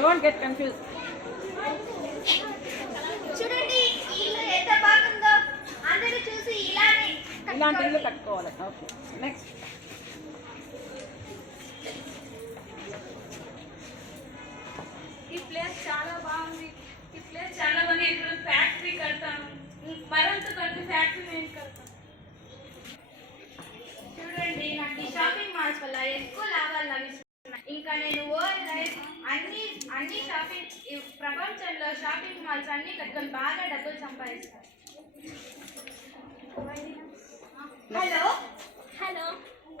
Don't get confused. చూడండి ఈ ఇల్లు ఎంత బాగుందో, అందరూ చూసి ఇలాంటి ఇల్లు కట్టుకోవాలి. Okay, next. ఈ ప్లేస్ చాలా బాగుంది. ఈ ప్లేస్ చాలా బాగుంది. ఇప్పుడు ఫ్యాక్టరీ కడతాను, మరంత పెద్ద ఫ్యాక్టరీ నేను కడతాను. చూడండి, నాకు ఈ షాపింగ్ మాల్స్ వల్ల ఎక్కువ లాభాలు లభిస్తున్నాయి. ఇంకా నేను వరల్డ్ వైడ్ అన్ని షాపింగ్ ప్రపంచంలో షాపింగ్ మాల్స్ అన్ని కట్టుకొని బాగా డబ్బులు సంపాదిస్తాను. హలో హలో,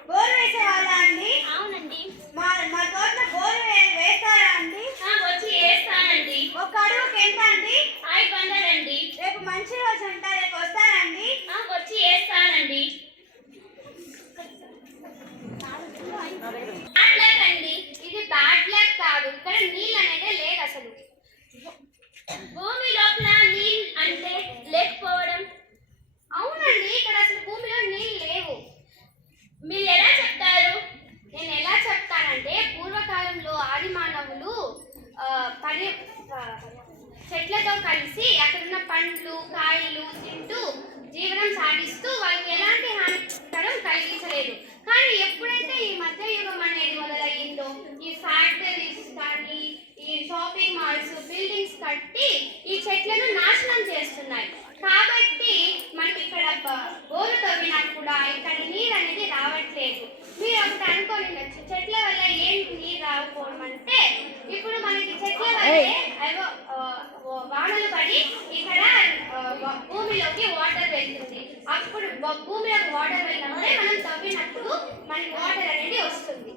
బోర్ వేసే వాళ్ళ అండి? అవునండి. మా తోటలో బోర్ వేస్తారా అండి? వచ్చి వేస్తానండి. ఒక అడుగుకి ఎంత అండి? 500 అండి. రేపు మంచి రోజు అంట, రేపు వస్తారా అండి? వచ్చి వేస్తానండి. బ్యాడ్ లక్ అండి, ఇది బ్యాడ్ లక్ కాదు. ఇక్కడ నీళ్ళు అనేది లేదు అసలు. భూమి లోపల నీళ్ళు అంటే లేకపోవడం. అవునండి, ఇక్కడ అసలు భూమిలో నీళ్ళు లేవు. మీరు ఎలా చెప్తారు? నేను ఎలా చెప్తానంటే, పూర్వకాలంలో ఆది మానవులు చెట్లతో కలిసి అక్కడున్న పండ్లు కాయలు తింటూ జీవనం సాగిస్తూ వాళ్ళకి ఎలాంటి హానికరం కలిగించలేదు. కానీ ఎప్పుడైతే ఈ మధ్యయుగం అనేది మొదలయ్యిందో, ఈ ఫ్యాక్టరీస్ కానీ ఈ షాపింగ్ మాల్స్ బిల్డింగ్స్ కట్టి ఈ చెట్లను నాశనం చేస్తున్నాయి. కాబట్టి మనకి ఇక్కడ బోరు తవ్వినా కూడా ఇక్కడ నీరు అనేది రావట్లేదు. మీరు ఒకటి అనుకోని చెట్ల వల్ల ఏం నీరు రాకపోవడం అంటే, ఇప్పుడు మనకి చెట్ల వల్లే వానలు పడి ఇక్కడ భూమిలోకి వాటర్ వెళ్తుంది. అప్పుడు భూమిలోకి వాటర్ వెళ్ళినప్పుడే మనం తవ్వినప్పుడు మనకి వాటర్ అనేది వస్తుంది.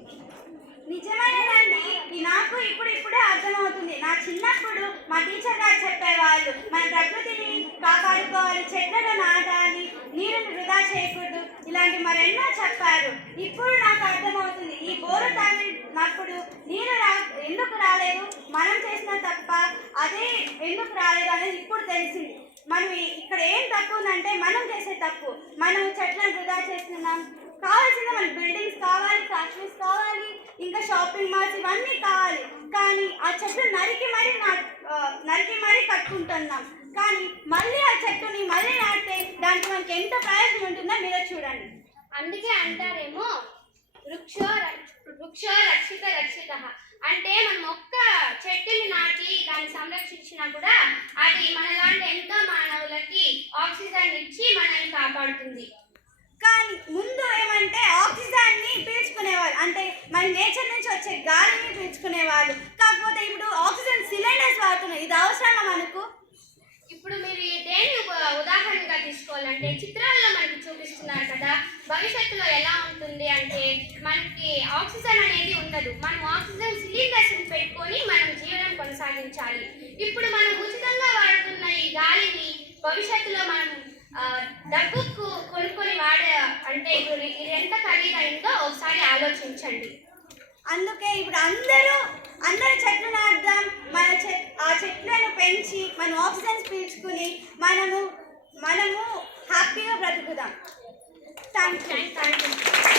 నిజమేనండి, నాకు ఇప్పుడే అర్థమవుతుంది. నా చిన్నప్పుడు మా టీచర్ గారు చెప్పేవాళ్ళు, మన ప్రకృతిని కాపాడుకోవాలి, చెట్లను నాటాలి, నీరుని వృధా చేయకూడదు, ఇలాంటి మరెన్నో చెప్పారు. ఇప్పుడు నాకు అర్థమవుతుంది, ఈ బోరు తవ్వినప్పుడు నీరు ఎందుకు రాలేదు, మనం చేసిన తప్ప అదే ఎందుకు రాలేదు అనేది ఇప్పుడు తెలిసింది. మనం ఇక్కడ ఏం తప్పు ఉందంటే, మనం చేసే తప్పు. మనం చెట్లను వృధా చేస్తున్నాం. కావాల్సిందే మనకి బిల్డింగ్స్ కావాలి, ఫ్యాక్టరీస్ కావాలి, ఇంకా షాపింగ్ మాల్స్ ఇవన్నీ కావాలి. కానీ ఆ చెట్లు నరికి మరీ కట్టుకుంటున్నాం. కానీ మళ్ళీ ఆ చెట్టుని మళ్ళీ నాటితే దానికి మనకి ఎంత ప్రయోజనం ఉంటుందో మీరే చూడండి. అందుకే అంటారేమో వృక్షో రక్షిత రక్షిత అంటే, మనం ఒక్క చెట్టుని నాటి దాన్ని సంరక్షించినా కూడా అది మనలాంటి ఎంతో మానవులకి ఆక్సిజన్ ఇచ్చి మనల్ని కాపాడుతుంది. కానీ ముందు ఏమంటే ఆక్సిజన్ని పీల్చుకునేవాళ్ళు, అంటే మన నేచర్ నుంచి వచ్చే గాలిని పీల్చుకునేవాళ్ళు. కాకపోతే ఇప్పుడు ఆక్సిజన్ సిలిండర్స్ వాడుతున్నారు. ఇది అవసరమా మనకు? ఇప్పుడు మీరు దేని ఉదాహరణగా తీసుకోవాలంటే, చిత్రాల్లో మనకి చూపిస్తున్నారు కదా, భవిష్యత్తులో ఎలా ఉంటుంది అంటే, మనకి ఆక్సిజన్ అనేది ఉండదు. మనం ఆక్సిజన్ సిలిండర్స్ పెట్టుకొని మనం జీవనం కొనసాగించాలి. ఇప్పుడు మనం ఉచితంగా వాడుతున్న ఈ గాలిని భవిష్యత్తులో మనం డబ్బుకు కొనుక్కొని అంటే ఇప్పుడు ఇది ఎంత ఖరీదైందో ఒకసారి ఆలోచించండి. అందుకే ఇప్పుడు అందరూ చెట్లు నాటుదాం. ఆ చెట్లను పెంచి మనం ఆక్సిజన్ పీల్చుకుని మనము హ్యాపీగా బ్రతుకుదాం. Thank you.